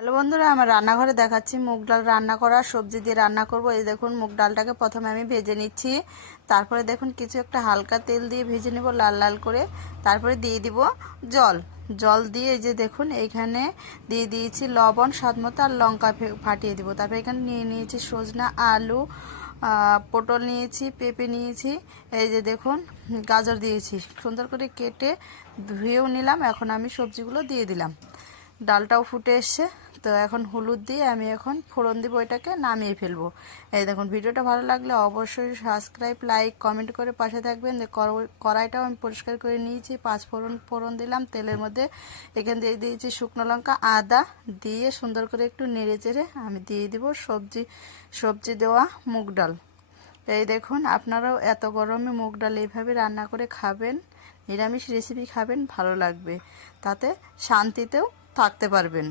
Hello বন্ধুরা, আমার রান্নাঘরে দেখাচ্ছি মুগ ডাল রান্না করা। সবজি দিয়ে রান্না করব। এই দেখুন, মুগ ডালটাকে প্রথমে আমি ভেজে নিচ্ছি। তারপরে দেখুন কিছু একটা হালকা তেল দিয়ে ভেজে নেব লাল লাল করে। তারপরে দিয়ে দিব জল। জল দিয়ে এই যে দেখুন এইখানে দিয়ে দিয়েছি লবণ স্বাদ মতো আর লঙ্কা ফাটিয়ে দিব। তারপরে এখানে নিয়ে নিয়েছি সজনা, আলু, পটল নিয়েছি, পেঁপে নিয়েছি, এই যে দেখুন গাজর দিয়েছি। সুন্দর করে কেটে ধুয়েও নিলাম। এখন আমি সবজিগুলো দিয়ে দিলাম। ডালটাও ফুটে এসছে। তো এখন হলুদ দিয়ে আমি এখন ফোড়ন দিব, এটাকে নামিয়ে ফেলবো। এই দেখুন, ভিডিওটা ভালো লাগলে অবশ্যই সাবস্ক্রাইব, লাইক, কমেন্ট করে পাশে থাকবেন। কড়াইটাও আমি পরিষ্কার করে নিয়েছি। 5 ফোড়ন দিলাম তেলের মধ্যে। এখান দিয়ে দিয়েছি শুকনো লঙ্কা, আদা দিয়ে সুন্দর করে একটু নেড়ে চেড়ে আমি দিয়ে দিব সবজি দেওয়া মুগ ডাল। এই দেখুন, আপনারাও এত গরমে মুগ ডাল এইভাবে রান্না করে খাবেন, নিরামিষ রেসিপি খাবেন, ভালো লাগবে, তাতে শান্তিতেও থাকতে পারবেন।